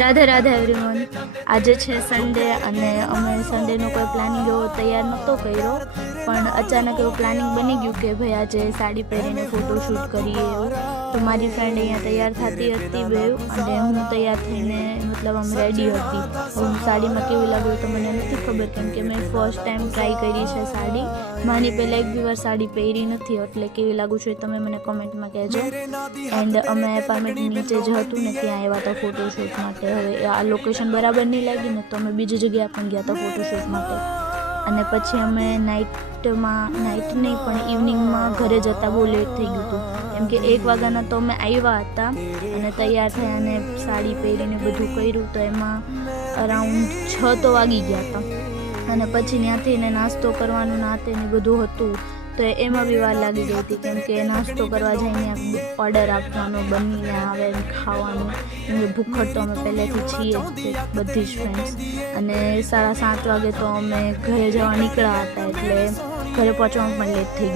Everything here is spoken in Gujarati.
રાધે રાધે એવરીવન। આજે છે સન્ડે અને અમે સન્ડેનો કોઈ પ્લાનિંગ એવો તૈયાર નહોતો કર્યો, પણ અચાનક એવું પ્લાનિંગ બની ગયું કે ભાઈ આજે સાડી પહેરીને ફોટોશૂટ કરીએ એવું। તો મારી ફ્રેન્ડ અહીંયા તૈયાર થતી હતી બે, અને હું તૈયાર થઈને મતલબ આમ રેડી હતી। હું સાડીમાં કેવી લાગુ તો મને નથી ખબર, કેમ કે મેં ફર્સ્ટ ટાઈમ ટ્રાય કરી છે સાડી। માની પહેલાં એક બી વાર સાડી પહેરી નથી, એટલે કેવી લાગુ છું એ તમે મને કોમેન્ટમાં કહેજો। એન્ડ અમે એપાર્ટમેન્ટ નીચે જ હતું ને ત્યાં આવ્યા હતા ફોટોશૂટ માટે। હવે આ લોકેશન બરાબર નહીં લાગી ને તો અમે બીજી જગ્યાએ પણ ગયા હતા ફોટોશૂટ માટે। અને પછી અમે નાઇટ નહીં પણ ઇવનિંગમાં ઘરે જતાં બહુ લેટ થઈ ગયું હતું, કેમ કે 1 વાગ્યાના તો અમે આવ્યા હતા અને તૈયાર થયા અને સાડી પહેરીને બધું કર્યું તો એમાં અરાઉન્ડ 6 તો વાગી ગયા હતા। અને પછી ત્યાંથી ને નાસ્તો કરવાનું નાતે ને બધું હતું, તો એમાં બી વાર લાગી ગઈ હતી, કેમ કે નાસ્તો કરવા જઈને ઓર્ડર આપવાનો, બનીને આવે ખાવાનું, કેમ કે ભૂખડ તો અમે પહેલેથી છીએ જ બધી જ ફ્રેન્ડ્સ। અને 7:30 વાગે તો અમે ઘરે જવા નીકળ્યા હતા, એટલે ઘરે પહોંચવામાં પણ લેટ થઈ ગયું।